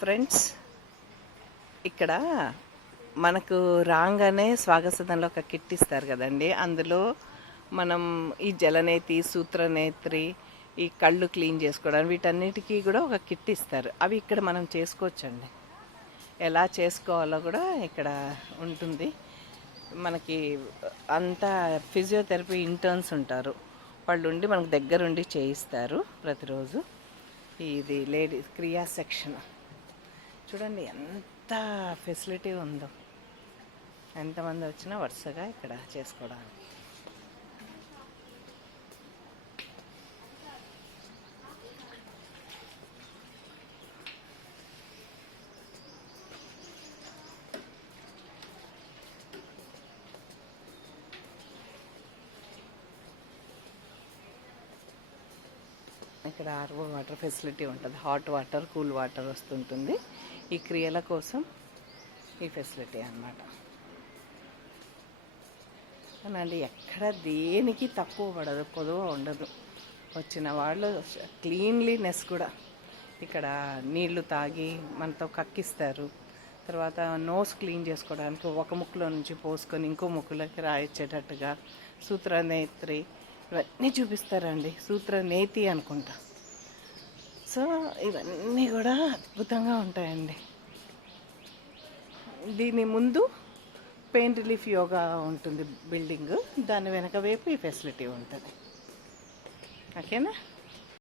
Friends, ఇక్కడ మనకు రాగానే స్వాగతంలో ఒక కిట్ ఇస్తారు కదండి. అందులో మనం ఈ జలనేతి, సూత్రనేత్రి, ఈ కళ్ళు క్లీన్ చేసుకోవడానికి వీటన్నిటికీ కూడా ఒక కిట్ ఇస్తారు. అవి ఇక్కడ మనం చేసుకోవచ్చండి. ఎలా చేసుకోవాలో కూడా ఇక్కడ ఉంటుంది. మనకి అంతా ఫిజియోథెరపీ ఇంటర్న్స్ ఉంటారు, వాళ్ళు ఉండి మనకు దగ్గరుండి చేయిస్తారు ప్రతిరోజు. ఇది లేడీస్ క్రియా సెక్షన్ చూడండి, ఎంత ఫెసిలిటీ ఉందో. ఎంతమంది వచ్చినా వరుసగా ఇక్కడ చేసుకోవడానికి. ఇక్కడ ఆర్ఓ వాటర్ ఫెసిలిటీ ఉంటుంది. హాట్ వాటర్, కూల్ వాటర్ వస్తుంటుంది. ఈ క్రియల కోసం ఈ ఫెసిలిటీ అన్నమాట. అవునండి, ఎక్కడ దేనికి తక్కువ పడదు, కొదువ ఉండదు. వచ్చిన వాళ్ళు క్లీన్లీనెస్ కూడా ఇక్కడ నీళ్లు తాగి మనతో కక్కిస్తారు. తర్వాత నోస్ క్లీన్ చేసుకోవడానికి ఒక ముక్కులో నుంచి పోసుకొని ఇంకో ముక్కులోకి రాయిచ్చేటట్టుగా సూత్రనేత్రి ఇవన్నీ చూపిస్తారండి. సూత్రనేతి అనుకుంటా. సో ఇవన్నీ కూడా అద్భుతంగా ఉంటాయండి. దీని ముందు పెయిన్ రిలీఫ్ యోగా ఉంటుంది బిల్డింగ్, దాని వెనక వైపు ఈ ఫెసిలిటీ ఉంటుంది. ఓకేనా?